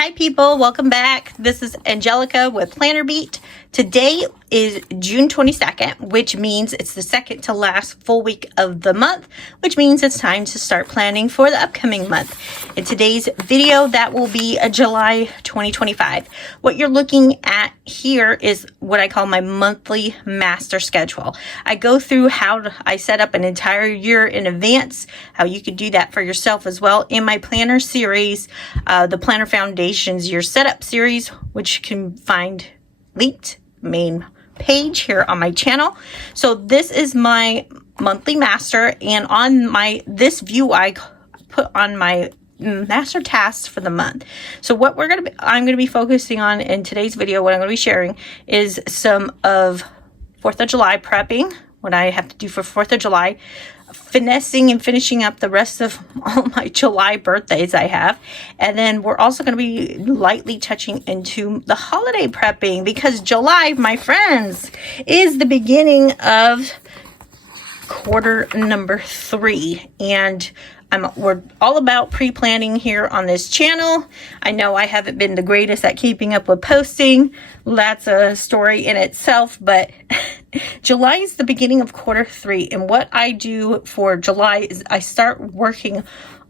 Hi people, welcome back. This is Angelica with Planner Beat. Today is June 22nd, which means it's the second to last full week of the month, which means it's time to start planning for the upcoming month. In today's video, that will be a July 2025. What you're looking at here is what I call my monthly master schedule. I go through how I set up an entire year in advance, how you could do that for yourself as well in my planner series, the Planner Foundations Year Setup series, which you can find linked main page here on my channel. So this is my monthly master, and on this view I put on my master tasks for the month. So what I'm going to be focusing on in today's video, what I'm going to be sharing is some of 4th of July prepping, what I have to do for 4th of July, finessing and finishing up the rest of all my July birthdays I have. And then we're also going to be lightly touching into the holiday prepping, because July, my friends, is the beginning of quarter number 3. And we're all about pre-planning here on this channel. I know I haven't been the greatest at keeping up with posting. That's a story in itself, but July is the beginning of quarter 3. And what I do for July is I start working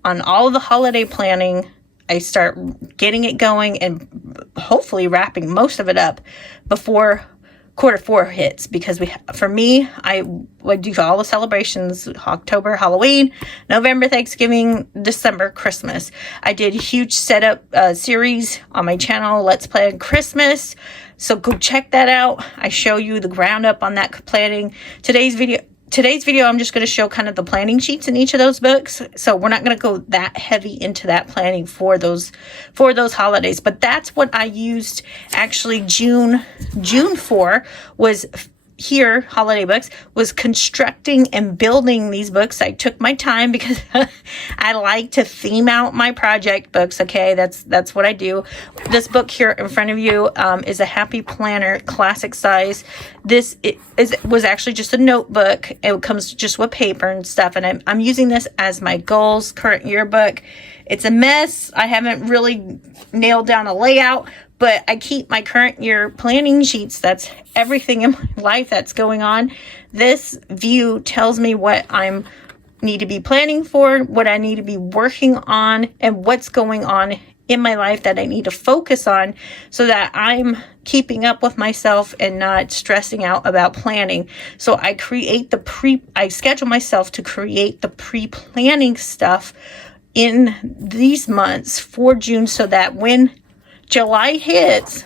on all of the holiday planning. I start getting it going and hopefully wrapping most of it up before quarter 4 hits, because for me, I would do all the celebrations: October, Halloween, November, Thanksgiving, December, Christmas. I did a huge setup series on my channel, Let's Plan Christmas. So go check that out. I show you the ground up on that planning. Today's video, I'm just going to show kind of the planning sheets in each of those books. So we're not going to go that heavy into that planning for those holidays. But that's what I used actually June for, was here, holiday books, was constructing and building these books. I took my time because I like to theme out my project books. Okay, that's what I do. This book here in front of you is a Happy Planner classic size. This was actually just a notebook. It comes just with paper and stuff, and I'm using this as my goals current yearbook. It's a mess. I haven't really nailed down a layout, but I keep my current year planning sheets. That's everything in my life that's going on. This view tells me what I need to be planning for, what I need to be working on, and what's going on in my life that I need to focus on, so that I'm keeping up with myself and not stressing out about planning. So I schedule myself to create the pre-planning stuff in these months for June, so that when July hits,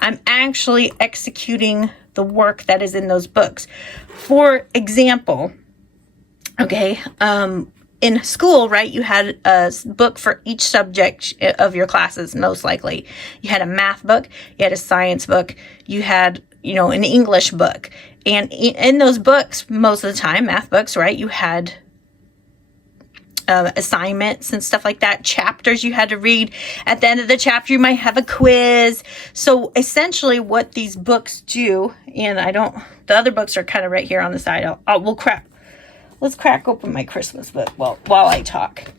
I'm actually executing the work that is in those books. For example, okay, in school, right, you had a book for each subject of your classes, most likely. You had a math book, you had a science book, you had, an English book. And in those books, most of the time, math books, right, you had assignments and stuff like that, chapters you had to read. At the end of the chapter, you might have a quiz. So essentially what these books do, and the other books are kind of right here on the side. Let's crack open my Christmas book while I talk.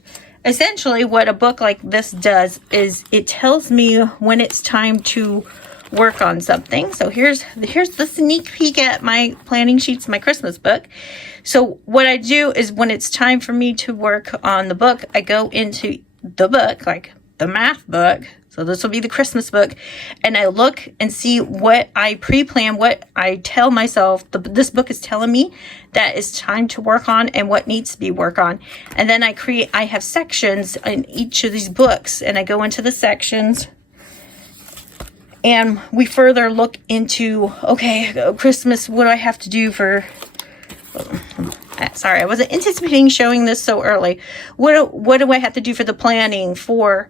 Essentially what a book like this does is it tells me when it's time to work on something. So here's the sneak peek at my planning sheets, my Christmas book. So what I do is when it's time for me to work on the book, I go into the book, like the math book. So this will be the Christmas book. And I look and see what I pre-plan, what I tell myself this book is telling me that is time to work on and what needs to be worked on. And then I have sections in each of these books, and I go into the sections. And we further look into, okay, Christmas, what do I have to do for... Sorry, I wasn't anticipating showing this so early. What do I have to do for the planning for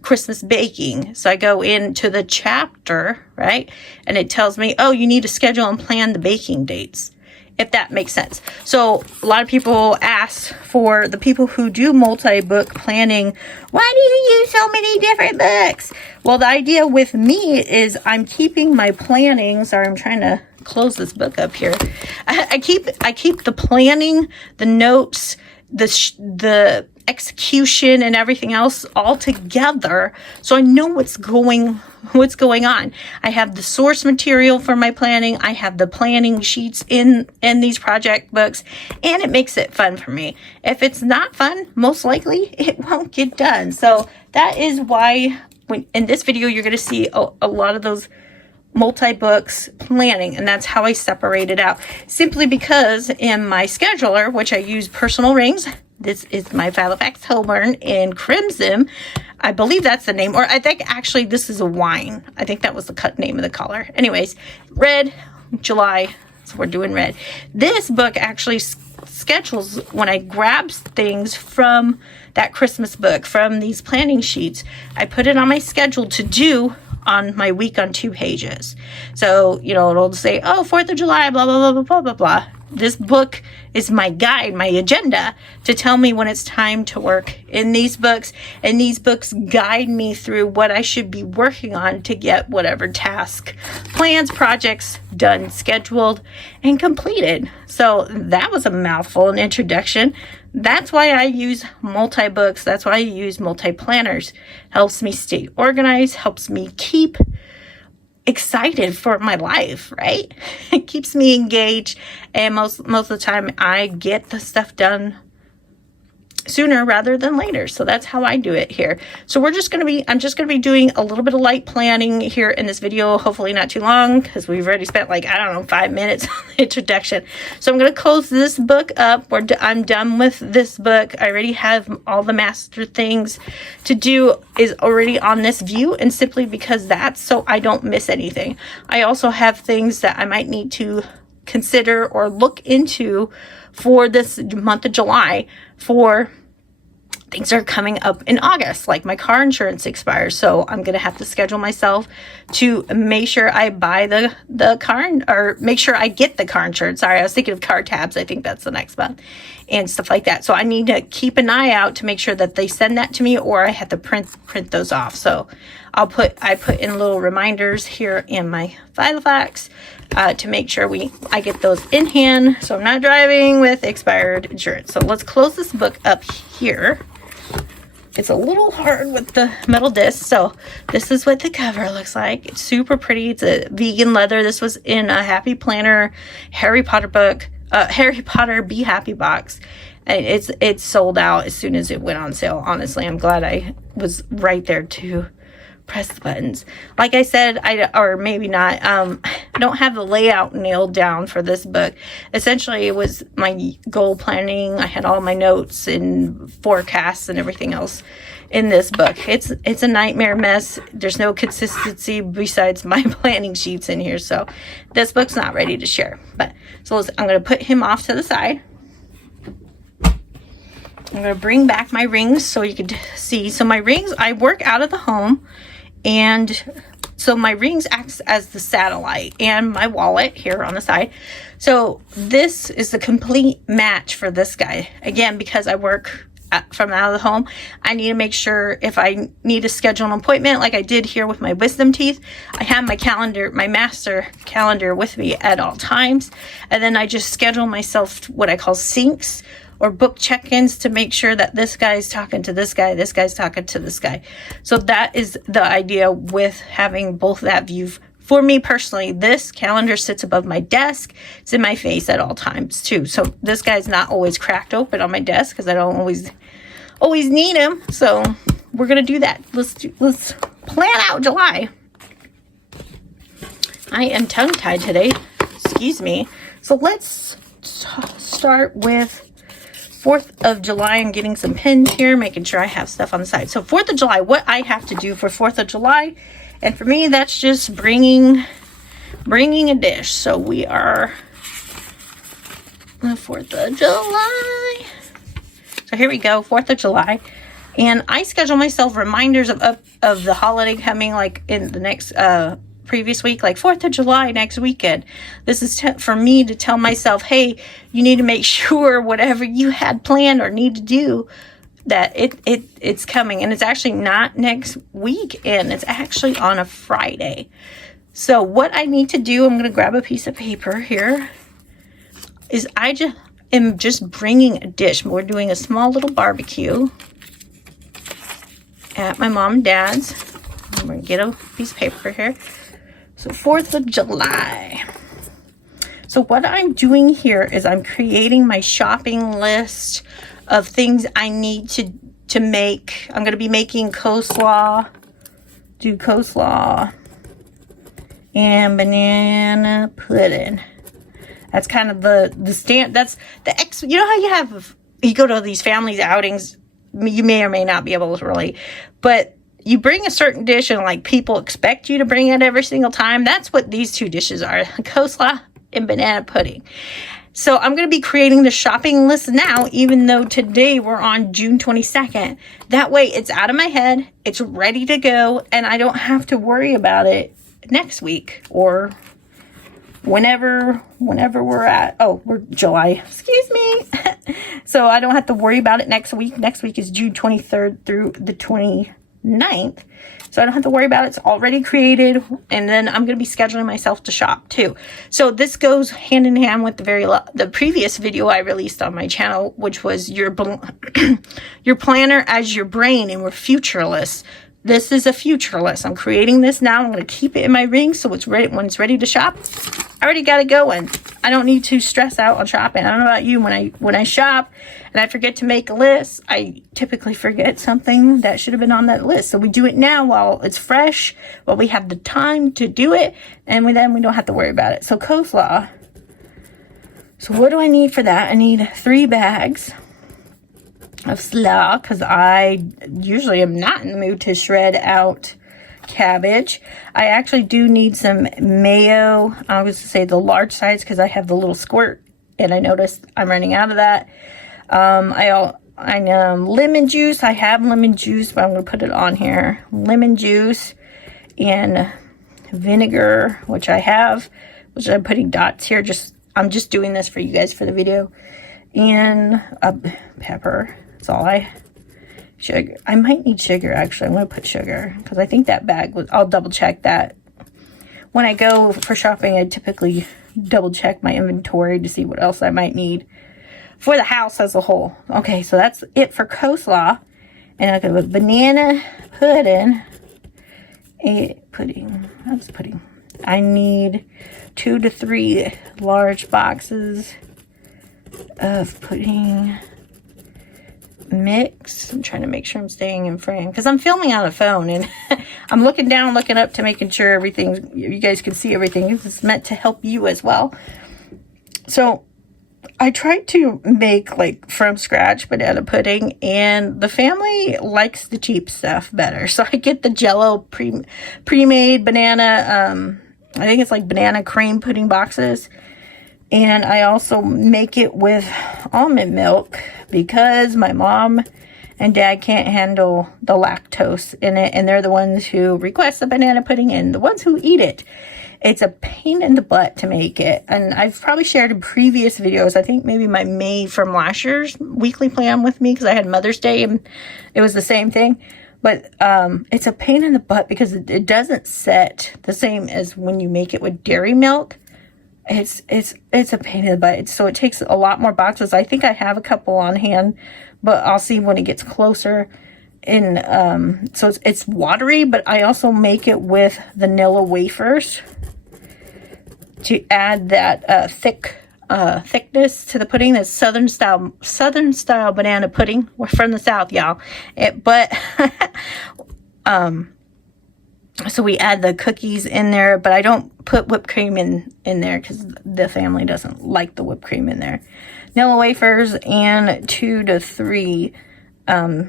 Christmas baking? So I go into the chapter, right? And it tells me, oh, you need to schedule and plan the baking dates, if that makes sense. So a lot of people ask, for the people who do multi-book planning, why do you use so many different books? Well, the idea with me is I'm keeping my planning. Sorry, I'm trying to close this book up here. I keep the planning, the notes, the execution and everything else all together, so I know what's going on. I have the source material for my planning. I have the planning sheets in these project books, and it makes it fun for me. If it's not fun, most likely it won't get done. So that is why in this video you're going to see a lot of those multi-books planning, and that's how I separate it out. Simply because in my scheduler, which I use personal rings, this is my Filofax Holborn in Crimson. I believe that's the name, or I think actually this is a wine. I think that was the name of the color. Anyways, red, July, so we're doing red. This book actually schedules when I grab things from that Christmas book, from these planning sheets. I put it on my schedule to do on my week on 2 pages. So, you know, it'll say, oh, 4th of July, blah, blah, blah, blah, blah, blah, blah. This book is my guide, my agenda to tell me when it's time to work in these books. And these books guide me through what I should be working on to get whatever task, plans, projects done, scheduled, and completed. So that was a mouthful, an introduction. That's why I use multi-books. That's why I use multi-planners. Helps me stay organized, helps me keep excited for my life, right? It keeps me engaged, and most of the time I get the stuff done sooner rather than later. So that's how I do it here. So I'm just going to be doing a little bit of light planning here in this video, hopefully not too long, because we've already spent like, I don't know, 5 minutes on the introduction. So I'm going to close this book up. I'm done with this book. I already have all the master things to do is already on this view, and simply because that's so I don't miss anything. I also have things that I might need to consider or look into for this month of July, for things are coming up in August, like my car insurance expires. So I'm going to have to schedule myself to make sure I buy the car, or make sure I get the car insurance. Sorry, I was thinking of car tabs. I think that's the next month, and stuff like that. So I need to keep an eye out to make sure that they send that to me, or I have to print those off. So I put in little reminders here in my Filofax to make sure I get those in hand, so I'm not driving with expired insurance. So let's close this book up here. It's a little hard with the metal disc. So this is what the cover looks like. It's super pretty. It's a vegan leather. This was in a Happy Planner Harry Potter book, Harry Potter Be Happy box. And it's sold out as soon as it went on sale. Honestly, I'm glad I was right there to press the buttons. Like I said, or maybe not, I don't have the layout nailed down for this book. Essentially, it was my goal planning. I had all my notes and forecasts and everything else in this book. It's a nightmare mess. There's no consistency besides my planning sheets in here. So this book's not ready to share. But so I'm going to put him off to the side. I'm going to bring back my rings so you can see. So my rings, I work out of the home. And so my rings acts as the satellite, and my wallet here on the side. So this is the complete match for this guy. Again, because I work from out of the home, I need to make sure if I need to schedule an appointment like I did here with my wisdom teeth, I have my calendar, my master calendar with me at all times. And then I just schedule myself what I call syncs, or book check-ins, to make sure that this guy's talking to this guy, this guy's talking to this guy. So that is the idea with having both that view. For me personally, this calendar sits above my desk. It's in my face at all times too. So this guy's not always cracked open on my desk because I don't always need him. So we're gonna do that. Let's plan out July. I am tongue-tied today. Excuse me. So let's start with 4th of July. I'm getting some pins here, making sure I have stuff on the side. So 4th of July, what I have to do for 4th of July, and for me, that's just bringing a dish. So we are the 4th of July. So here we go, 4th of July. And I schedule myself reminders of the holiday coming, like in the next previous week, like 4th of July next weekend. This is for me to tell myself, hey, you need to make sure whatever you had planned or need to do, that it's coming. And it's actually not next weekend. It's actually on a Friday. So what I need to do, I'm going to grab a piece of paper here, is am just bringing a dish. We're doing a small little barbecue at my mom and dad's. I'm going to get a piece of paper here. So 4th of July. So what I'm doing here is I'm creating my shopping list of things I need to make. I'm going to be making coleslaw. Do coleslaw and banana pudding. That's kind of the stand. That's the you know how you go to these family outings. You may or may not be able to relate, but you bring a certain dish and like people expect you to bring it every single time. That's what these two dishes are: coleslaw and banana pudding. So I'm going to be creating the shopping list now, even though today we're on June 22nd. That way it's out of my head, it's ready to go, and I don't have to worry about it next week or whenever we're at, we're July, excuse me. So I don't have to worry about it next week. Next week is June 23rd through the 29th. So I don't have to worry about it. It's already created. And then I'm going to be scheduling myself to shop too. So this goes hand in hand with the previous video I released on my channel, which was your planner as your brain, and we're futureless. This is a future list. I'm creating this now. I'm going to keep it in my ring so it's ready when it's ready to shop. I already got it going. I don't need to stress out on shopping. I don't know about you. When I shop and I forget to make a list, I typically forget something that should have been on that list. So we do it now while it's fresh, while we have the time to do it, and then we don't have to worry about it. So coleslaw. So what do I need for that? I need 3 bags of slaw, because I usually am not in the mood to shred out cabbage. I actually do need some mayo. I was to say the large size because I have the little squirt, and I noticed I'm running out of that. I lemon juice. I have lemon juice, but I'm going to put it on here. Lemon juice and vinegar, which I have, which I'm putting dots here. I'm just doing this for you guys for the video. And pepper. That's all sugar. I might need sugar, actually. I'm going to put sugar because I think that bag was, I'll double check that. When I go for shopping, I typically double check my inventory to see what else I might need for the house as a whole. Okay, so that's it for coleslaw. And I got banana pudding. Pudding. I need 2 to 3 large boxes of pudding mix. I'm trying to make sure I'm staying in frame because I'm filming on a phone and I'm looking down, looking up to making sure everything, you guys can see everything. It's meant to help you as well. So I tried to make like from scratch banana pudding, and the family likes the cheap stuff better. So I get the Jello pre-made banana, I think it's like banana cream pudding boxes. And I also make it with almond milk because my mom and dad can't handle the lactose in it. And they're the ones who request the banana pudding and the ones who eat it. It's a pain in the butt to make it. And I've probably shared in previous videos, I think maybe my May from last year's weekly plan with me because I had Mother's Day and it was the same thing. But it's a pain in the butt because it doesn't set the same as when you make it with dairy milk. It's a pain in the butt. So it takes a lot more boxes. I think I have a couple on hand, but I'll see when it gets closer. And so it's watery, but I also make it with vanilla wafers to add that thickness to the pudding. That's southern style banana pudding. We're from the South, y'all. So we add the cookies in there, but I don't put whipped cream in there because the family doesn't like the whipped cream in there. Vanilla wafers and 2 to 3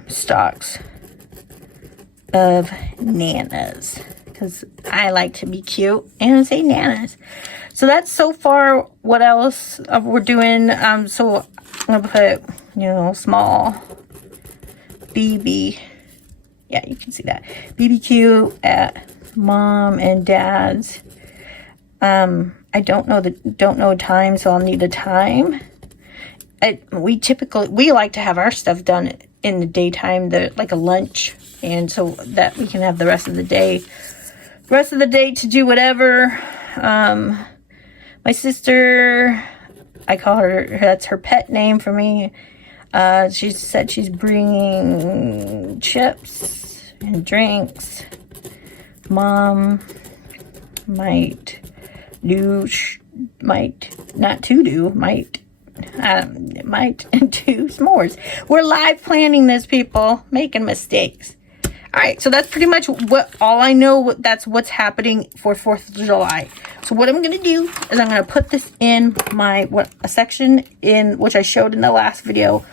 stalks of nanas because I like to be cute and say nanas. So that's so far what else we're doing. So I'm gonna put, small BB. Yeah, you can see that. BBQ at mom and dad's. I don't know time, so I'll need a time. We like to have our stuff done in the daytime, like a lunch, and so that we can have the rest of the day to do whatever. My sister I call her, that's her pet name for me. She said she's bringing chips and drinks. Mom might do, might do s'mores. We're live planning this, people, making mistakes. All right, so that's pretty much all I know. That's what's happening for 4th of July. So what I'm going to do is I'm going to put this in a section in which I showed in the last video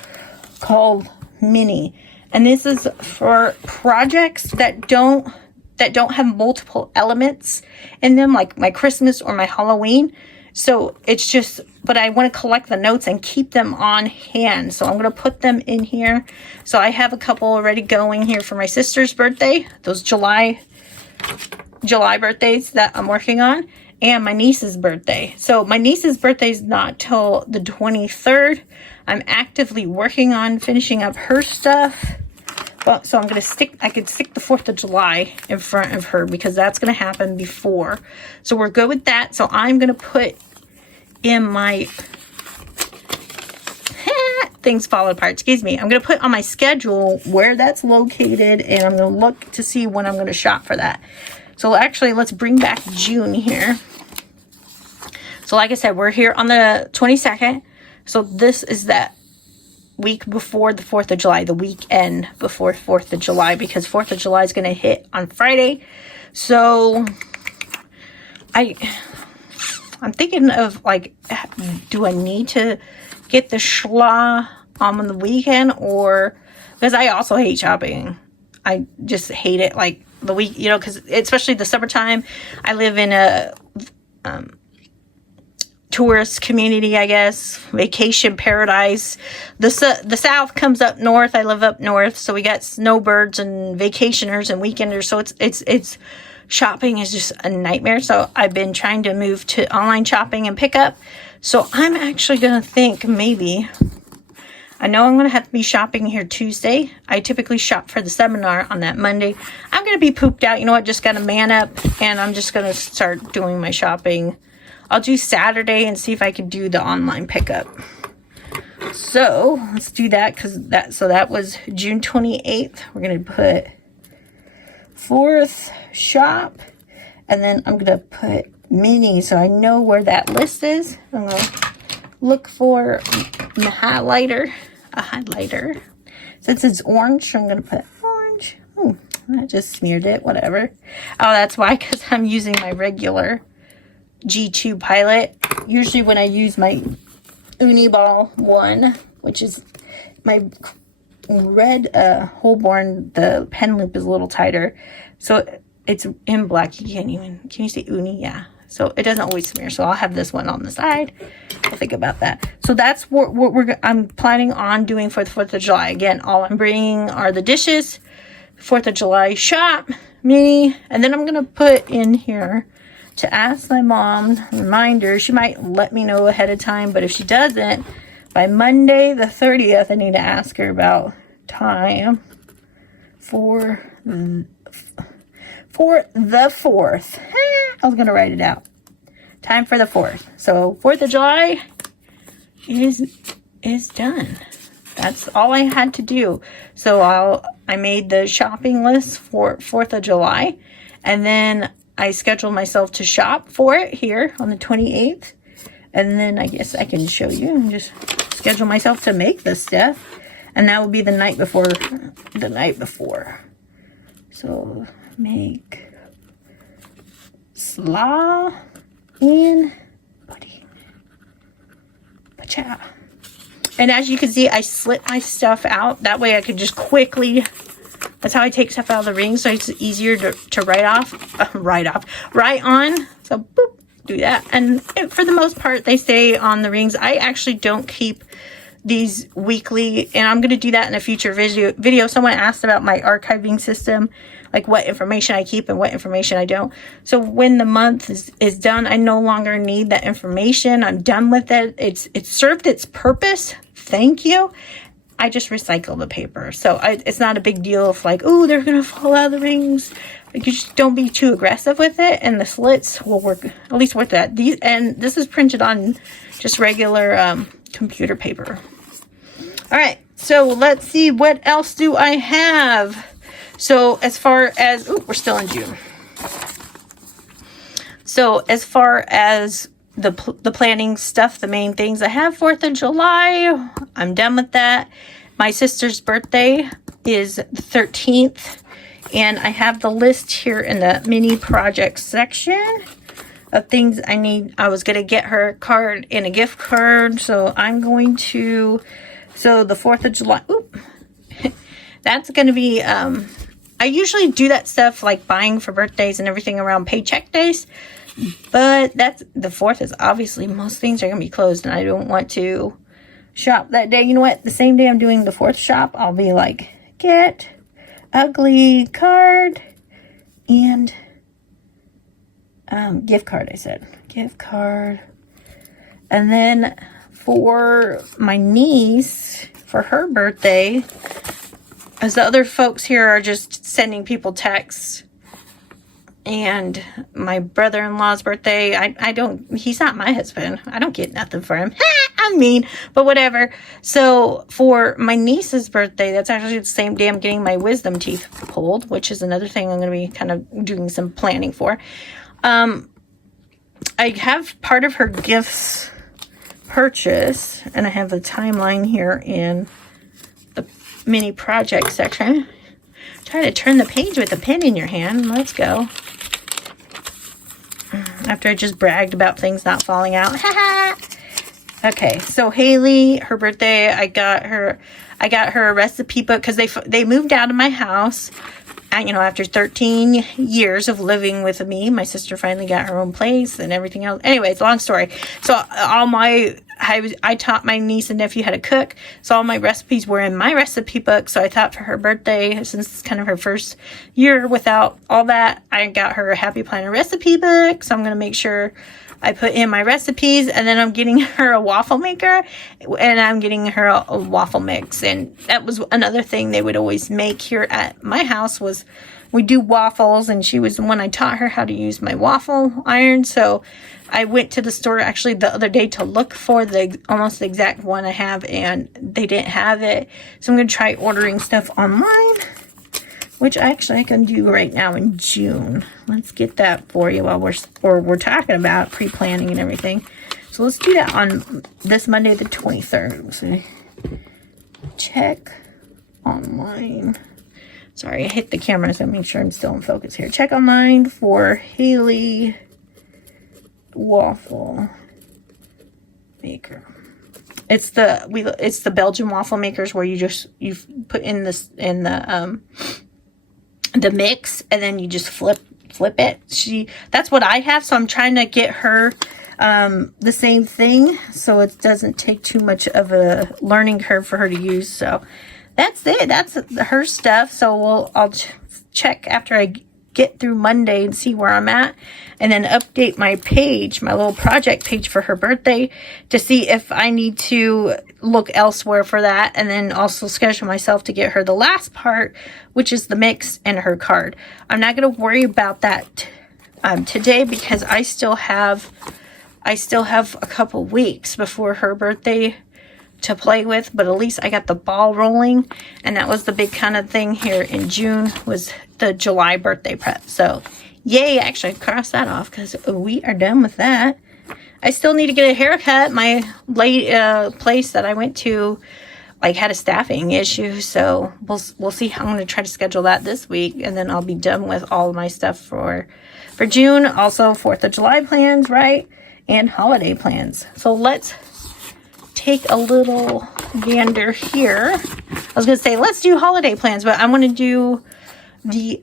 called Mini. And this is for projects that don't have multiple elements in them, like my Christmas or my Halloween. So it's just, but I want to collect the notes and keep them on hand. So I'm going to put them in here. So I have a couple already going here for my sister's birthday, those July birthdays that I'm working on, and my niece's birthday. So my niece's birthday is not till the 23rd. I'm actively working on finishing up her stuff. Well, so I'm going to I could stick the 4th of July in front of her because that's going to happen before. So we're good with that. So I'm going to put in my, things fall apart, excuse me. I'm going to put on my schedule where that's located, and I'm going to look to see when I'm going to shop for that. So actually, let's bring back June here. So like I said, we're here on the 22nd. So this is that week before the 4th of July, the weekend before 4th of July, because 4th of July is going to hit on Friday. So I'm thinking of, like, do I need to get the schla on the weekend, or, because I also hate shopping. I just hate it, like, the week, you know, because especially the summertime, I live in a tourist community, I guess, vacation paradise. The South comes up north. I live up north, so we got snowbirds and vacationers and weekenders. So it's shopping is just a nightmare. So I've been trying to move to online shopping and pickup. So I'm actually gonna think maybe. I know I'm gonna have to be shopping here Tuesday. I typically shop for the seminar on that Monday. I'm gonna be pooped out. You know what? Just gotta man up, and I'm just gonna start doing my shopping. I'll do Saturday and see if I can do the online pickup. So let's do that, because that was June 28th. We're going to put 4th shop, and then I'm going to put Mini so I know where that list is. I'm going to look for a highlighter. Since it's orange, I'm going to put orange. I just smeared it, whatever. Oh, that's why, because I'm using my regular G2 Pilot. Usually when I use my Uniball one, which is my red Holborn, the pen loop is a little tighter, so it's in black. Can you see Uni? Yeah. So it doesn't always smear. So I'll have this one on the side. I'll think about that. So that's what I'm planning on doing for the 4th of July. Again, all I'm bringing are the dishes, 4th of July shop, Mini, and then I'm gonna put in here to ask my mom, reminder. She might let me know ahead of time, but if she doesn't, by Monday the 30th, I need to ask her about time for the 4th. I was going to write it out. Time for the 4th. So 4th of July is done. That's all I had to do. So I made the shopping list for 4th of July, and then I scheduled myself to shop for it here on the 28th. And then I guess I can show you and just schedule myself to make this stuff. And that will be the night before. So make slaw and pudding. Pacha. And as you can see, I slit my stuff out. That way I could just quickly, that's how I take stuff out of the ring, so it's easier to write on. So boop, do that. And for the most part, they stay on the rings. I actually don't keep these weekly, and I'm going to do that in a future video. Someone asked about my archiving system, like what information I keep and what information I don't. So when the month is done, I no longer need that information. I'm done with it. It's served its purpose. Thank you. I just recycle the paper. So it's not a big deal if, like, oh, they're going to fall out of the rings. You just don't be too aggressive with it, and the slits will work, at least with that. And this is printed on just regular computer paper. All right, so let's see, what else do I have? So as far as, we're still in June. So as far as the planning stuff, the main things I have, 4th of July, I'm done with that. My sister's birthday is the 13th, and I have the list here in the mini project section of things I need. I was going to get her a card and a gift card, so I'm going to, so the 4th of July, that's going to be, I usually do that stuff like buying for birthdays and everything around paycheck days, but that's, the 4th is obviously, most things are going to be closed, and I don't want to shop that day. You know what? The same day I'm doing the 4th shop, I'll be like, get ugly card and gift card. I said gift card. And then for my niece, for her birthday, as the other folks here are just sending people texts, and my brother-in-law's birthday, I don't, he's not my husband. I don't get nothing for him. I'm mean, but whatever. So for my niece's birthday, that's actually the same day I'm getting my wisdom teeth pulled, which is another thing I'm going to be kind of doing some planning for. I have part of her gifts purchase, and I have the timeline here in the mini project section. Try to turn the page with a pen in your hand. Let's go. After I just bragged about things not falling out. Okay, so Haley, her birthday, I got her a recipe book because they moved out of my house. And, after 13 years of living with me, my sister finally got her own place and everything else. Anyways, long story. So I taught my niece and nephew how to cook. So all my recipes were in my recipe book. So I thought for her birthday, since it's kind of her first year without all that, I got her a Happy Planner recipe book. So I'm going to make sure I put in my recipes, and then I'm getting her a waffle maker, and I'm getting her a waffle mix. And that was another thing they would always make here at my house, was we do waffles, and she was the one I taught her how to use my waffle iron. So I went to the store actually the other day to look for almost the exact one I have, and they didn't have it. So I'm going to try ordering stuff online, which actually I can do right now in June. Let's get that for you while we're talking about pre-planning and everything. So let's do that on this Monday, the 23rd. So check online. Sorry, I hit the camera, so make sure I'm still in focus here. Check online for Haley waffle maker. It's the Belgian waffle makers where you put in the mix, and then you just flip it. That's what I have, so I'm trying to get her the same thing, so it doesn't take too much of a learning curve for her to use. So that's it. That's her stuff. So I'll check after I get through Monday and see where I'm at, and then update my page, my little project page for her birthday, to see if I need to look elsewhere for that, and then also schedule myself to get her the last part, which is the mix and her card. I'm not going to worry about that today, because I still have a couple weeks before her birthday to play with, but at least I got the ball rolling, and that was the big kind of thing here in June, was the July birthday prep. So yay, actually cross that off, because we are done with that. I still need to get a haircut. My place that I went to had a staffing issue, so we'll see how I'm going to try to schedule that this week, and then I'll be done with all of my stuff for June. Also 4th of July plans, right, and holiday plans. So let's take a little gander here. I was going to say let's do holiday plans, but I'm going to do the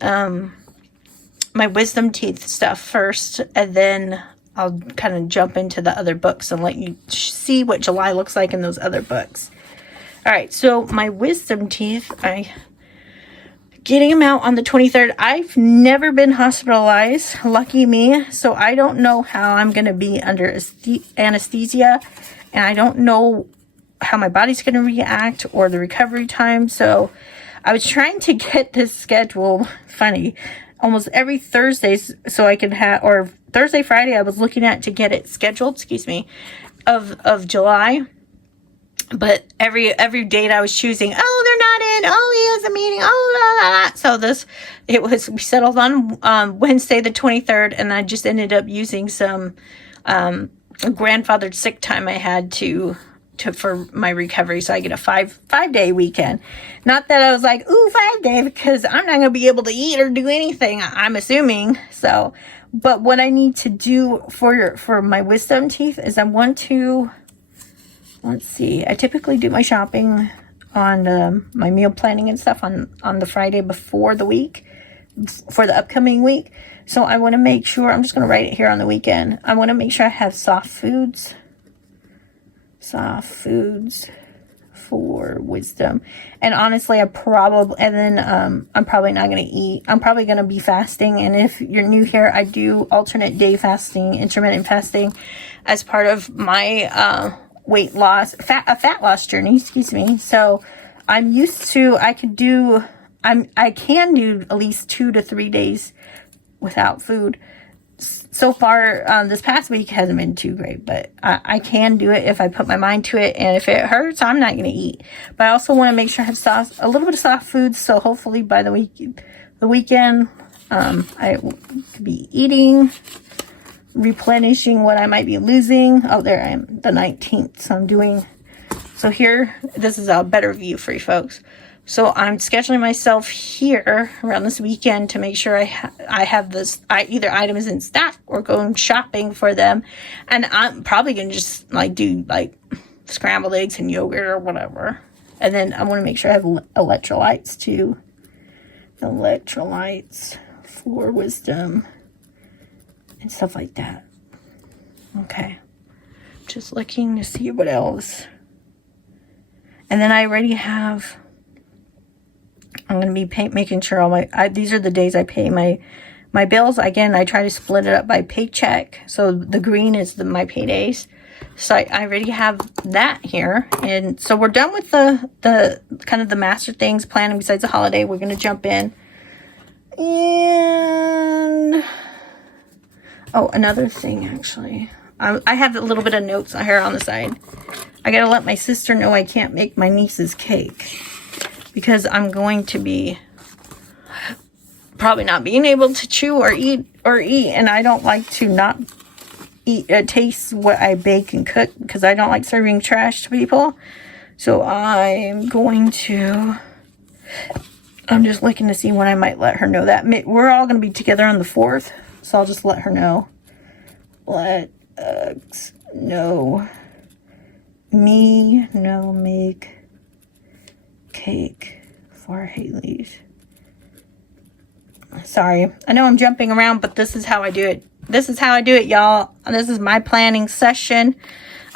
my wisdom teeth stuff first, and then I'll kind of jump into the other books and let you see what July looks like in those other books. All right, so my wisdom teeth, getting them out on the 23rd. I've never been hospitalized, lucky me, so I don't know how I'm going to be under anesthesia, and I don't know how my body's going to react or the recovery time. So I was trying to get this schedule, funny, almost every Thursday so I can have, or Thursday, Friday, I was looking at to get it scheduled, excuse me, of July. But every date I was choosing, oh, they're not in, oh, he has a meeting, oh, la, la, la. So we settled on Wednesday the 23rd, and I just ended up using some grandfathered sick time I had for my recovery, so I get a five-day weekend. Not that I was like, ooh, 5 day, because I'm not going to be able to eat or do anything, I'm assuming. So, but what I need to do for my wisdom teeth is I want to, let's see, I typically do my shopping on my meal planning and stuff on the Friday before the week, for the upcoming week. So I want to make sure, I'm just going to write it here on the weekend. I want to make sure I have soft foods for wisdom. And honestly, I'm probably not going to eat. I'm probably going to be fasting. And if you're new here, I do alternate day fasting, intermittent fasting, as part of my weight loss, fat loss journey, excuse me. So I'm used to, I can do at least 2 to 3 days without food. So far, this past week hasn't been too great, but I can do it if I put my mind to it. And if it hurts, I'm not going to eat. But I also want to make sure I have a little bit of soft foods. So hopefully by the weekend, I could be eating, replenishing what I might be losing. Oh, there I am, the 19th. So here, this is a better view for you folks. So I'm scheduling myself here around this weekend to make sure I have either items in stock or going shopping for them. And I'm probably going to just do scrambled eggs and yogurt or whatever. And then I want to make sure I have electrolytes too. Electrolytes for wisdom and stuff like that. Okay. Just looking to see what else. And then I already have, I'm going to be making sure all these are the days I pay my bills. Again, I try to split it up by paycheck. So the green is my paydays. So I already have that here. And so we're done with the kind of the master things planning besides the holiday. We're going to jump in. And, oh, another thing actually. I have a little bit of notes here on the side. I got to let my sister know I can't make my niece's cake, because I'm going to be probably not being able to chew or eat, and I don't like to not taste what I bake and cook, because I don't like serving trash to people. So I'm just looking to see when I might let her know that. We're all going to be together on the 4th, so I'll just let her know. Let us know. Make cake for Haley's. Sorry, I know I'm jumping around, but this is how I do it. This is how I do it, y'all. This is my planning session.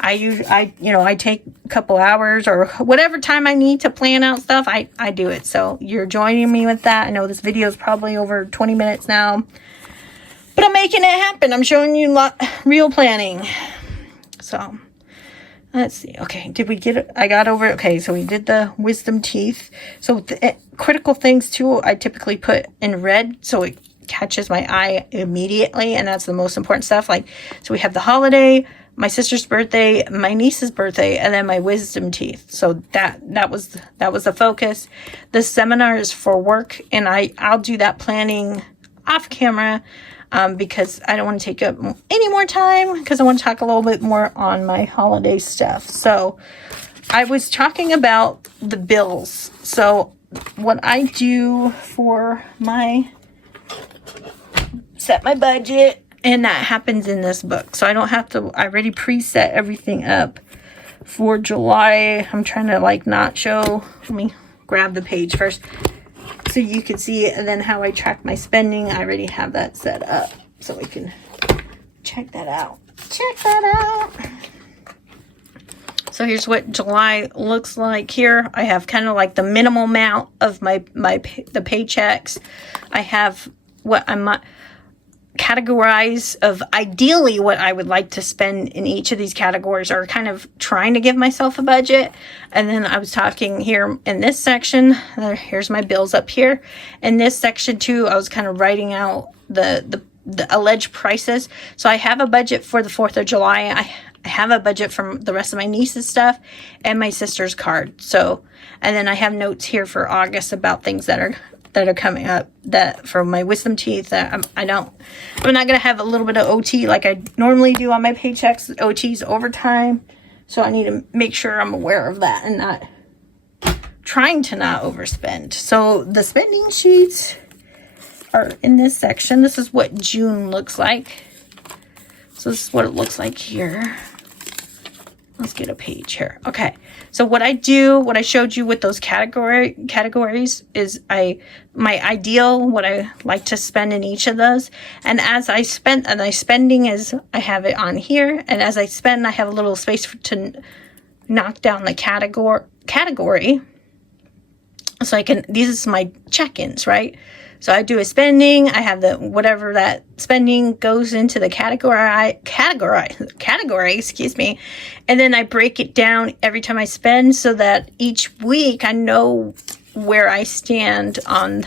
I take a couple hours or whatever time I need to plan out stuff. I do it. So you're joining me with that. I know this video is probably over 20 minutes now, but I'm making it happen. I'm showing you real planning. So let's see. Okay, did we get it? I got over it. Okay, so we did the wisdom teeth. So the critical things too, I typically put in red so it catches my eye immediately, and that's the most important stuff. So we have the holiday, my sister's birthday, my niece's birthday, and then my wisdom teeth. So that was the focus. The seminar is for work, and I'll do that planning off camera. Because I don't want to take up any more time, because I want to talk a little bit more on my holiday stuff. So I was talking about the bills. So what I do for set my budget, and that happens in this book. So I don't have to, I already preset everything up for July. I'm trying to not show, let me grab the page first, so you can see it, and then how I track my spending. I already have that set up, so we can check that out. So here's what July looks like here. I have kind of the minimal amount of the paychecks. I have what categorize of ideally what I would like to spend in each of these categories, or kind of trying to give myself a budget. And then I was talking here in this section, here's my bills up here. In this section too, I was kind of writing out the alleged prices. So I have a budget for the 4th of July. I have a budget from the rest of my niece's stuff and my sister's card. So, and then I have notes here for August about things that are coming up, that for my wisdom teeth, that I'm not going to have a little bit of OT like I normally do on my paychecks. OT's overtime. So I need to make sure I'm aware of that and not trying to not overspend. So the spending sheets are in this section. This is what June looks like. So this is what it looks like here. Let's get a page here. Okay. So what I showed you with those categories is my ideal, what I like to spend in each of those. And as I spend, and my spending is, I have it on here. And as I spend, I have a little space to knock down the category. So I can, these is my check-ins, right? So I do a spending, I have the, whatever that spending goes into the category, excuse me. And then I break it down every time I spend so that each week I know where I stand on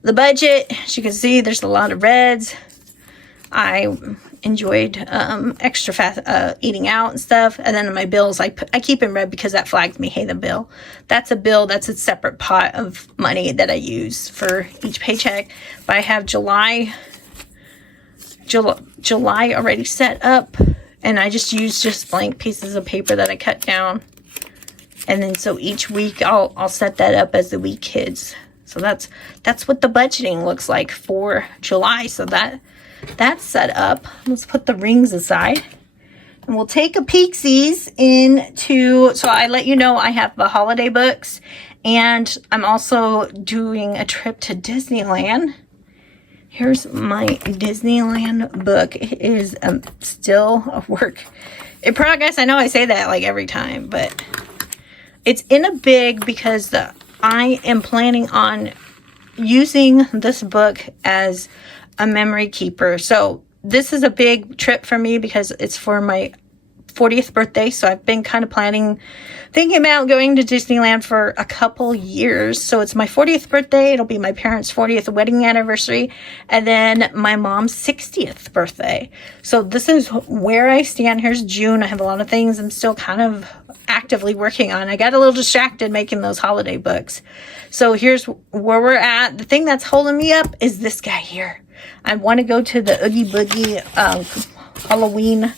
the budget. As you can see, there's a lot of reds. I enjoyed extra fast eating out and stuff. And then my bills, I keep in red because that flags me. Hey, the bill. That's a bill. That's a separate pot of money that I use for each paycheck. But I have July already set up. And I just use blank pieces of paper that I cut down. And then so each week I'll set that up as the week hits. So that's what the budgeting looks like for July. So that's set up. Let's put the rings aside. And we'll take a peeksies into, so I let you know I have the holiday books. And I'm also doing a trip to Disneyland. Here's my Disneyland book. It is still a work in progress. I know I say that like every time, but it's in a big because I am planning on using this book as a memory keeper. So this is a big trip for me because it's for my 40th birthday. So I've been kind of thinking about going to Disneyland for a couple years. So it's my 40th birthday. It'll be my parents' 40th wedding anniversary. And then my mom's 60th birthday. So this is where I stand. Here's June. I have a lot of things I'm still kind of actively working on. I got a little distracted making those holiday books. So here's where we're at. The thing that's holding me up is this guy here. I want to go to the Oogie Boogie Halloween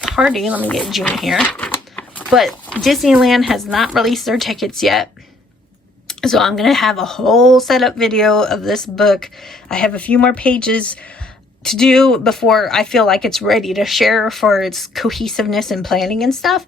party. Let me get June here. But Disneyland has not released their tickets yet. So I'm going to have a whole setup video of this book. I have a few more pages to do before I feel like it's ready to share for its cohesiveness and planning and stuff.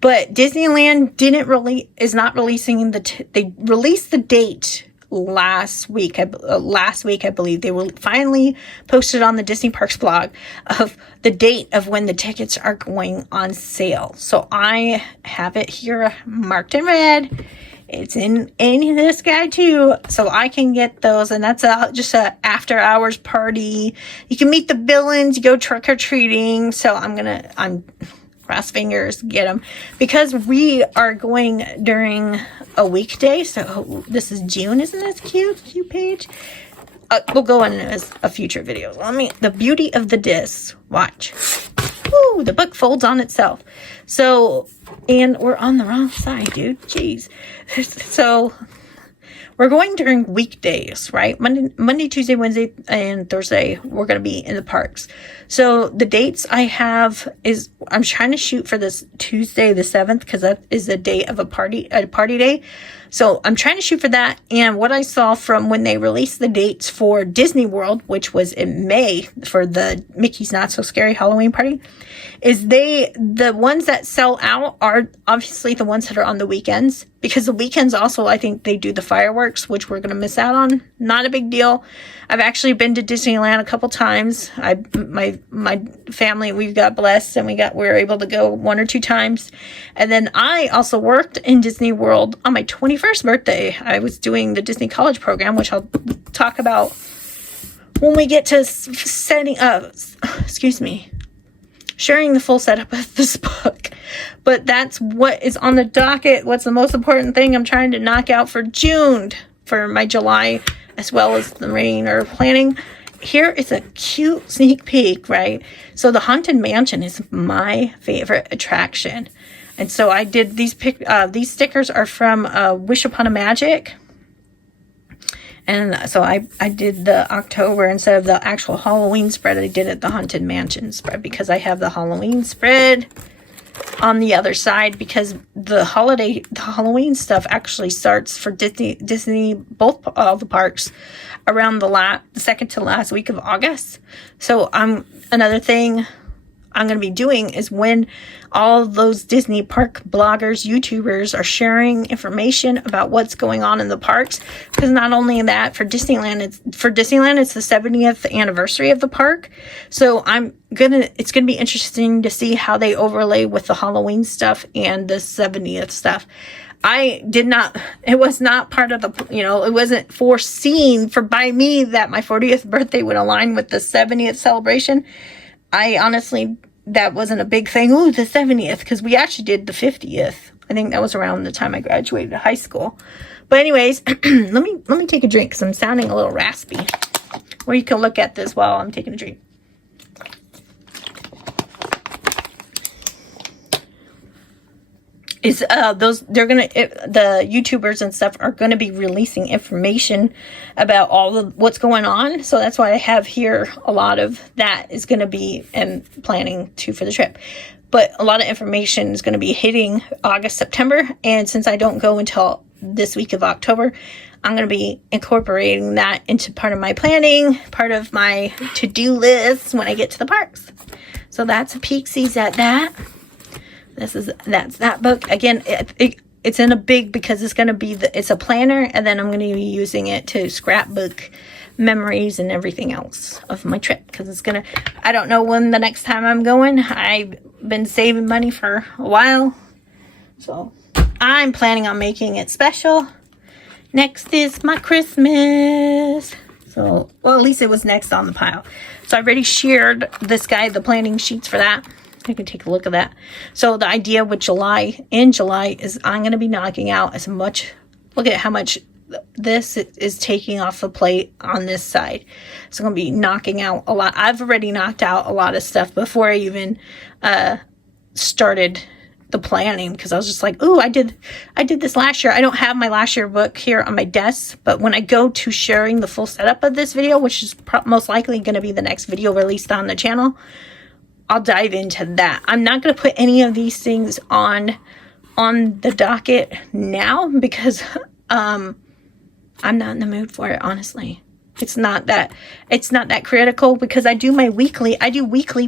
But Disneyland is not releasing they released the date last week. I believe they will finally posted on the Disney Parks blog of the date of when the tickets are going on sale. So I have it here marked in red. It's in this guy too, so I can get those, and that's just a after hours party. You can meet the villains, you go trick or treating. So I'm cross fingers, get them, because we are going during a weekday. So this is June. Isn't this cute page? We'll go in a future video. The beauty of the disc. Watch. Woo, the book folds on itself. So, and we're on the wrong side, dude. Jeez. So we're going during weekdays, right? Monday, Tuesday, Wednesday, and Thursday, we're going to be in the parks. So the dates I have is, I'm trying to shoot for this Tuesday the 7th, because that is the day of a party day. So I'm trying to shoot for that. And what I saw from when they released the dates for Disney World, which was in May for the Mickey's Not So Scary Halloween party, is the ones that sell out are obviously the ones that are on the weekends, because the weekends also, I think they do the fireworks, which we're going to miss out on. Not a big deal. I've actually been to Disneyland a couple times. My family, we got blessed and we were able to go 1 or 2 times. And then I also worked in Disney World on my 21st birthday. I was doing the Disney College program, which I'll talk about when we get to setting up, excuse me, sharing the full setup of this book. But that's what is on the docket. What's the most important thing I'm trying to knock out for June, for my July, as well as the remainder planning. Here is a cute sneak peek, right? So the Haunted Mansion is my favorite attraction. And so I did these stickers are from Wish Upon a Magic. And so I did the October instead of the actual Halloween spread. I did it the Haunted Mansion spread because I have the Halloween spread on the other side, because the Halloween stuff actually starts for Disney, both all the parks, around the second to last week of August. So another thing I'm going to be doing is when all those Disney park bloggers, YouTubers are sharing information about what's going on in the parks. Because not only that, for Disneyland, it's the 70th anniversary of the park. So it's going to be interesting to see how they overlay with the Halloween stuff and the 70th stuff. It was not part of the, it wasn't foreseen by me that my 40th birthday would align with the 70th celebration. I honestly, that wasn't a big thing. Ooh, the 70th, because we actually did the 50th. I think that was around the time I graduated high school. But anyways, let me take a drink because I'm sounding a little raspy. Or you can look at this while I'm taking a drink. The YouTubers and stuff are gonna be releasing information about all of what's going on. So that's why I have here a lot of that is gonna be planning too for the trip. But a lot of information is gonna be hitting August, September, and since I don't go until this week of October, I'm gonna be incorporating that into part of my planning, part of my to-do list when I get to the parks. So that's a peek-sees at that. That's that book. Again, it's in a big, because it's going to be it's a planner, and then I'm going to be using it to scrapbook memories and everything else of my trip, because I don't know when the next time I'm going. I've been saving money for a while, so I'm planning on making it special. Next is my Christmas. So, well, at least it was next on the pile. So I already shared the planning sheets for that. You can take a look at that. So the idea with July is I'm going to be knocking out as much. Look at how much this is taking off the plate on this side. So I'm going to be knocking out a lot. I've already knocked out a lot of stuff before I even started the planning, because I was just like, ooh, I did this last year. I don't have my last year book here on my desk, but when I go to sharing the full setup of this video, which is most likely going to be the next video released on the channel, I'll dive into that. I'm not going to put any of these things on the docket now, because I'm not in the mood for it, honestly. It's not that critical, because I do weekly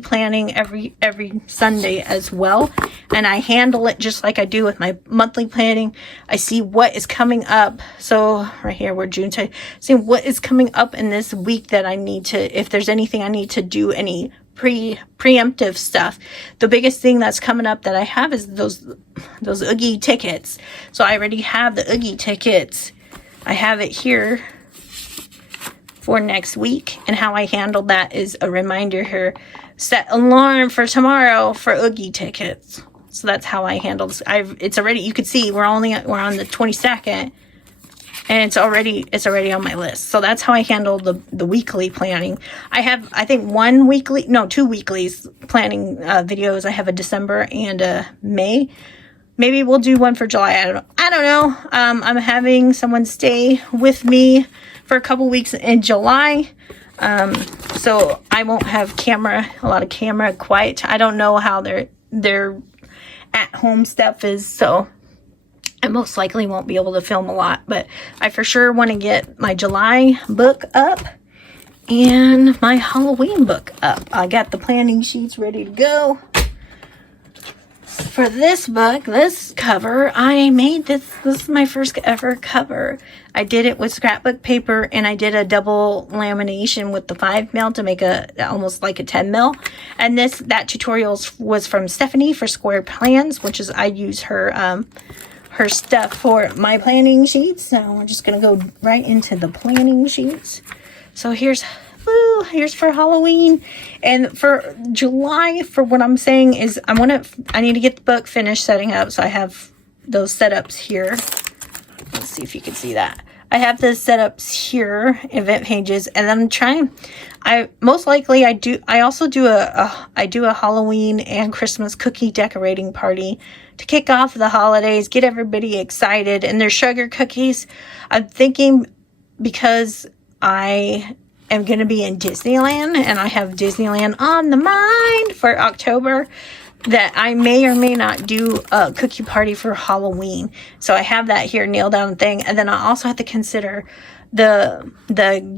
planning every Sunday as well, and I handle it just like I do with my monthly planning. I see what is coming up. So right here, we're June, see what is coming up in this week that I need to, if there's anything I need to do, any preemptive stuff. The biggest thing that's coming up that I have is those Oogie tickets. So I already have the Oogie tickets. I have it here for next week, and how I handled that is a reminder here: set alarm for tomorrow for Oogie tickets. So that's how I handled. It's already, you could see we're on the 22nd. And it's already on my list. So that's how I handle the weekly planning. I have, I think, 2 weeklies planning videos. I have a December and a May. Maybe we'll do one for July. I don't know. I'm having someone stay with me for a couple weeks in July. So I won't have a lot of camera quiet. I don't know how their at-home stuff is, so I most likely won't be able to film a lot, but I for sure want to get my July book up and my Halloween book up. I got the planning sheets ready to go. For this book, this cover, I made this is my first ever cover. I did it with scrapbook paper, and I did a double lamination with the 5mm to make almost like a 10mm. And that tutorial was from Stephanie for Square Plans, which is, I use her stuff for my planning sheets. So we're just going to go right into the planning sheets. So here's Woo, here's for Halloween. And for July, for what I'm saying is I need to get the book finished setting up. So I have those setups here. Let's see if you can see that. I have the setups here, event pages, and I'm trying. I also do a Halloween and Christmas cookie decorating party to kick off the holidays, get everybody excited, and they're sugar cookies. I'm thinking because I am going to be in Disneyland and I have Disneyland on the mind for October, that I may or may not do a cookie party for Halloween. So I have that here nailed down thing. And then I also have to consider the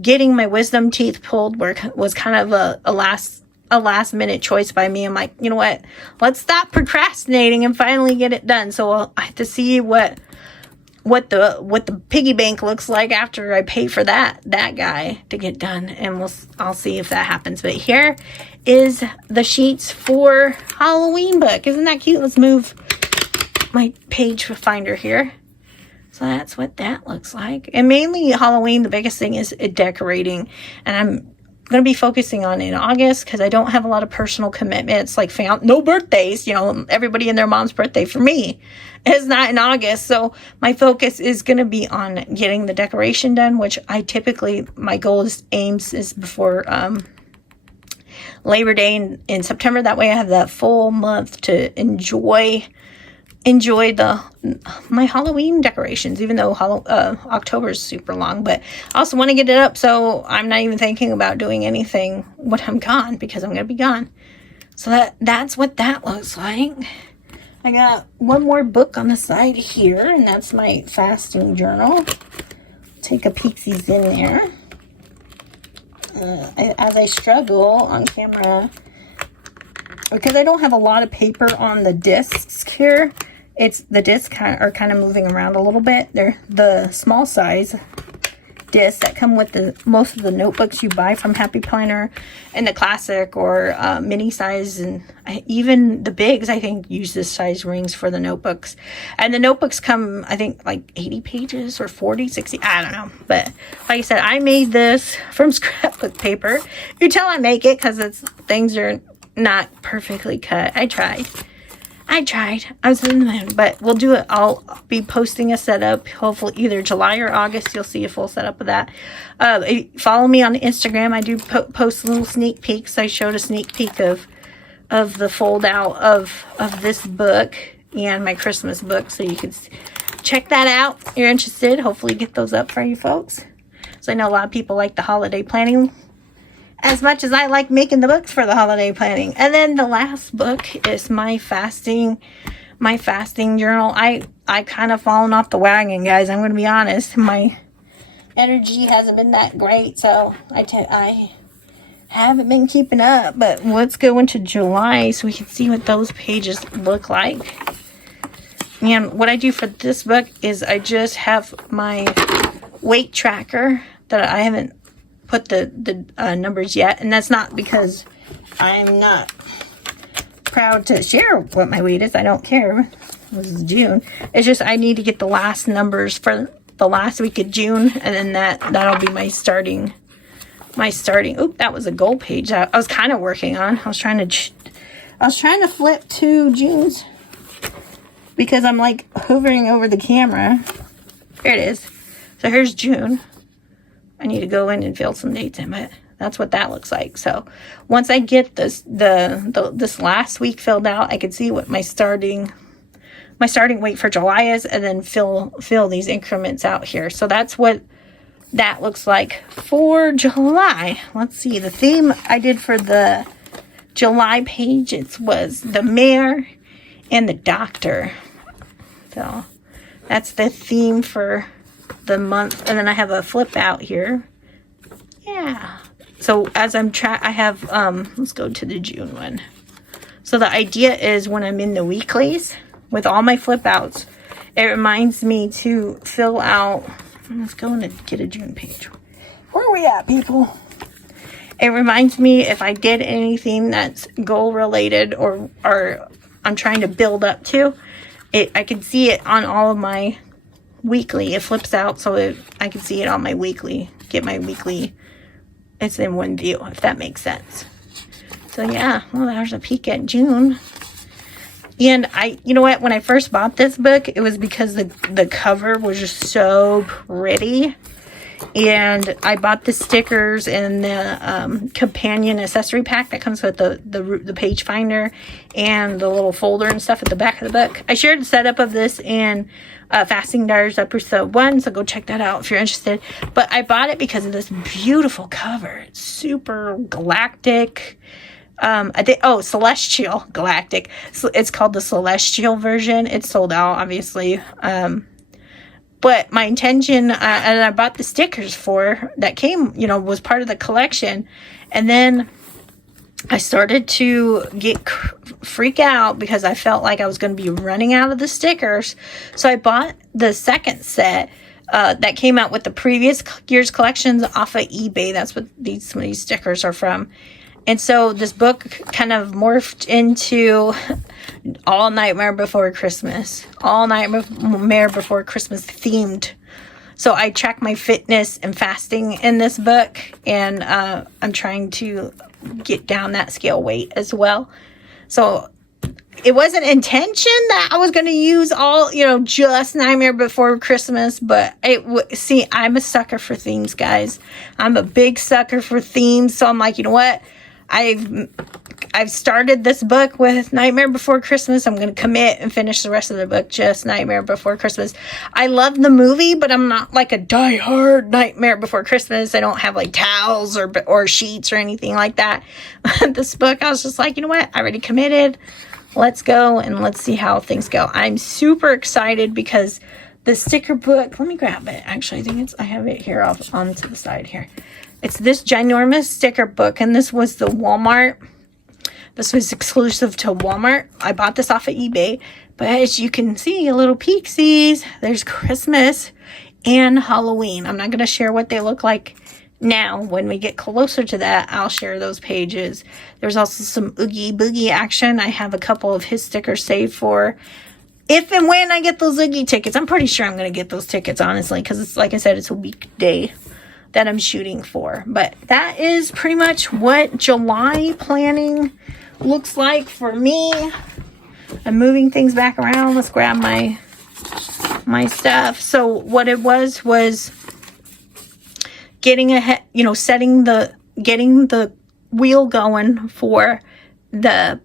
getting my wisdom teeth pulled was kind of a last minute choice by me. I'm like, you know what? Let's stop procrastinating and finally get it done. So I have to see what the piggy bank looks like after I pay for that guy to get done, and I'll see if that happens. But here is the sheets for Halloween book. Isn't that cute? Let's move my page finder here. So that's what that looks like. And mainly Halloween, the biggest thing is decorating, and I'm going to be focusing on in August because I don't have a lot of personal commitments, like no birthdays. Everybody and their mom's birthday for me is not in August. So my focus is going to be on getting the decoration done, which my goal is before Labor Day in September. That way I have that full month to enjoy my Halloween decorations, even though October is super long. But I also want to get it up, so I'm not even thinking about doing anything when I'm gone, because I'm going to be gone. So that's what that looks like. I got one more book on the side here, and that's my fasting journal. Take a peeksies in there. As I struggle on camera, because I don't have a lot of paper on the discs here. The discs are kind of moving around a little bit. They're the small size discs that come with most of the notebooks you buy from Happy Planner, and the classic or mini size, and even the bigs, I think, use this size rings for the notebooks. And the notebooks come, I think, like 80 pages or 40, 60, I don't know. But like I said, I made this from scrapbook paper. You tell I make it because things are not perfectly cut. I tried. I was in the mood, but we'll do it. I'll be posting a setup, hopefully either July or August. You'll see a full setup of that. Follow me on Instagram. I do post little sneak peeks. I showed a sneak peek of the fold out of this book and my Christmas book, so you can check that out if you're interested. Hopefully get those up for you folks. So I know a lot of people like the holiday planning as much as I like making the books for the holiday planning. And then the last book is my fasting journal. I kind of fallen off the wagon, guys. I'm going to be honest. My energy hasn't been that great, so I haven't been keeping up. But let's go into July so we can see what those pages look like. And what I do for this book is I just have my weight tracker that I haven't put the numbers yet, and that's not because I'm not proud to share what my weight is. I don't care. This is June. It's just I need to get the last numbers for the last week of June, and then that'll be my starting. Oop, that was a goal page I was kind of working on. I was trying to flip to June's because I'm like hovering over the camera. Here it is. So here's June. I need to go in and fill some dates in, but that's what that looks like. So once I get this last week filled out, I can see what my starting weight for July is, and then fill these increments out here. So that's what that looks like for July. Let's see, the theme I did for the July page, it was the mayor and the doctor. So that's the theme for the month. And then I have a flip out here. Yeah. So as I have, let's go to the June one. So the idea is when I'm in the weeklies with all my flip outs, it reminds me to fill out, let's go and get a June page. Where are we at, people? It reminds me if I did anything that's goal related or I'm trying to build up to, I can see it on all of my weekly. It flips out so I can see it on my weekly, get my weekly it's in one view, if that makes sense. So yeah, well, there's a peek at June. And you know what, when I first bought this book, it was because the cover was just so pretty. And I bought the stickers and the companion accessory pack that comes with the page finder and the little folder and stuff at the back of the book. I shared the setup of this in Fasting Diaries episode 1, so go check that out if you're interested. But I bought it because of this beautiful cover. It's super galactic. Celestial galactic. So it's called the Celestial version. It's sold out, obviously. But my intention, and I bought the stickers for that came, was part of the collection. And then I started to freak out because I felt like I was going to be running out of the stickers. So I bought the second set that came out with the previous year's collections off of eBay. That's what some of these stickers are from. And so this book kind of morphed into All Nightmare Before Christmas. All Nightmare Before Christmas themed. So I track my fitness and fasting in this book. And I'm trying to get down that scale weight as well. So it wasn't intention that I was going to use all, just Nightmare Before Christmas. But I'm a sucker for themes, guys. I'm a big sucker for themes. So I'm like, you know what? I've started this book with Nightmare Before Christmas. I'm going to commit and finish the rest of the book just Nightmare Before Christmas. I love the movie, but I'm not like a diehard Nightmare Before Christmas. I don't have like towels or sheets or anything like that. This book, I was just like, you know what? I already committed. Let's go and let's see how things go. I'm super excited because the sticker book, let me grab it. Actually, I have it here off onto the side here. It's this ginormous sticker book, and this was the Walmart. This was exclusive to Walmart. I bought this off of eBay, but as you can see, a little peeksies. There's Christmas and Halloween. I'm not going to share what they look like now. When we get closer to that, I'll share those pages. There's also some Oogie Boogie action. I have a couple of his stickers saved for if and when I get those Oogie tickets. I'm pretty sure I'm going to get those tickets, honestly, because it's, like I said, it's a weekday that I'm shooting for. But that is pretty much what July planning looks like for me. I'm moving things back around. Let's grab my stuff. So what it was getting ahead, getting the wheel going for the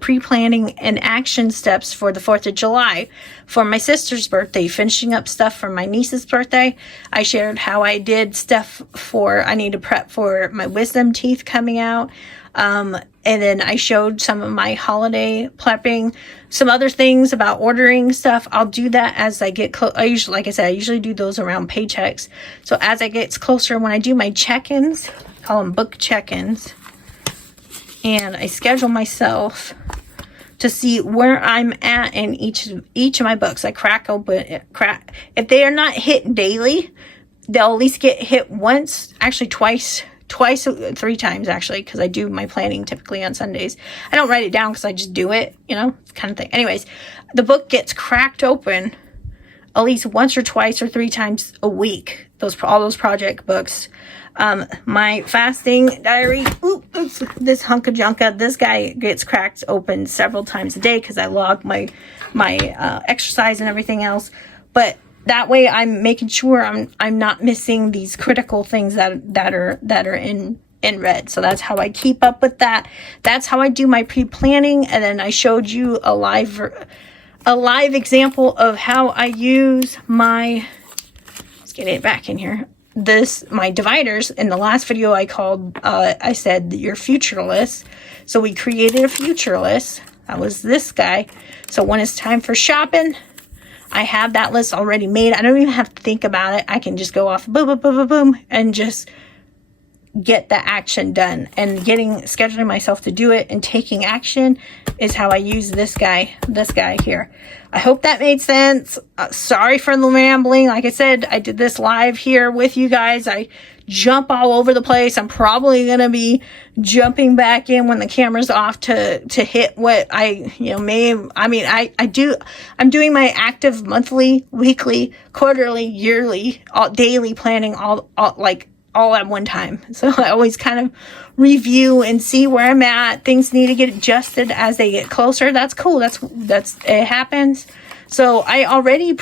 pre-planning and action steps for the 4th of July for my sister's birthday, finishing up stuff for my niece's birthday. I shared how I did stuff I need to prep for my wisdom teeth coming out. And then I showed some of my holiday prepping, some other things about ordering stuff. I'll do that as I get close. I usually do those around paychecks. So as I get closer, when I do my check-ins, I call them book check-ins. And I schedule myself to see where I'm at in each of my books. I crack open. If they are not hit daily, they'll at least get hit once, actually twice, 3 times actually, because I do my planning typically on Sundays. I don't write it down because I just do it, kind of thing. Anyways, the book gets cracked open at least once or twice or 3 times a week. All those project books. My fasting diary, this hunk of junka, this guy gets cracked open several times a day because I log my exercise and everything else. But that way I'm making sure I'm not missing these critical things that are in red. So that's how I keep up with that. That's how I do my pre-planning. And then I showed you a live example of how I use let's get it back in here. My dividers. In the last video I said your future list. So we created a future list. That was this guy. So when it's time for shopping, I have that list already made. I don't even have to think about it. I can just go off boom, boom, boom, boom, boom, and just get the action done. And scheduling myself to do it and taking action is how I use this guy here. I hope that made sense. Sorry for the rambling. Like I said, I did this live here with you guys. I jump all over the place. I'm probably going to be jumping back in when the camera's off to hit what I'm doing my active monthly, weekly, quarterly, yearly, daily planning all all at one time. So I always kind of review and see where I'm at. Things need to get adjusted as they get closer. That's cool. That's it happens. So I already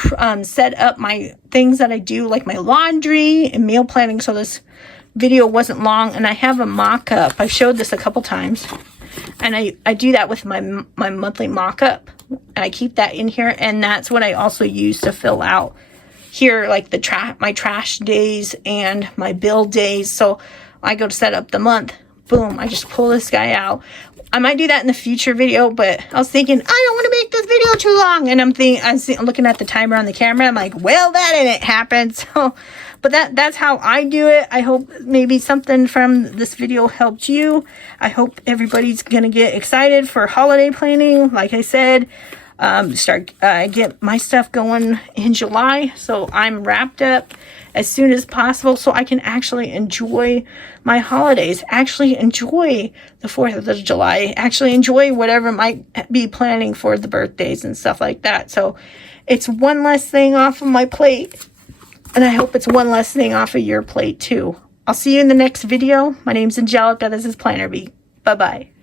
set up my things that I do, like my laundry and meal planning. So this video wasn't long, and I have a mock-up. I've showed this a couple times, and I do that with my monthly mock-up, and I keep that in here, and that's what I also use to fill out here, like my trash days and my bill days. So I go to set up the month, boom, I just pull this guy out. I might do that in the future video, but I was thinking, I don't want to make this video too long, and I'm looking at the timer on the camera. I'm like, well, that didn't happen. So, but that's how I do it. I hope maybe something from this video helped you. I hope everybody's gonna get excited for holiday planning. Like I said, get my stuff going in July, so I'm wrapped up as soon as possible so I can actually enjoy my holidays, actually enjoy the 4th of July, actually enjoy whatever might be planning for the birthdays and stuff like that. So it's one less thing off of my plate, and I hope it's one less thing off of your plate too. I'll see you in the next video. My name's Angelica. This is Planner Beat. Bye-bye.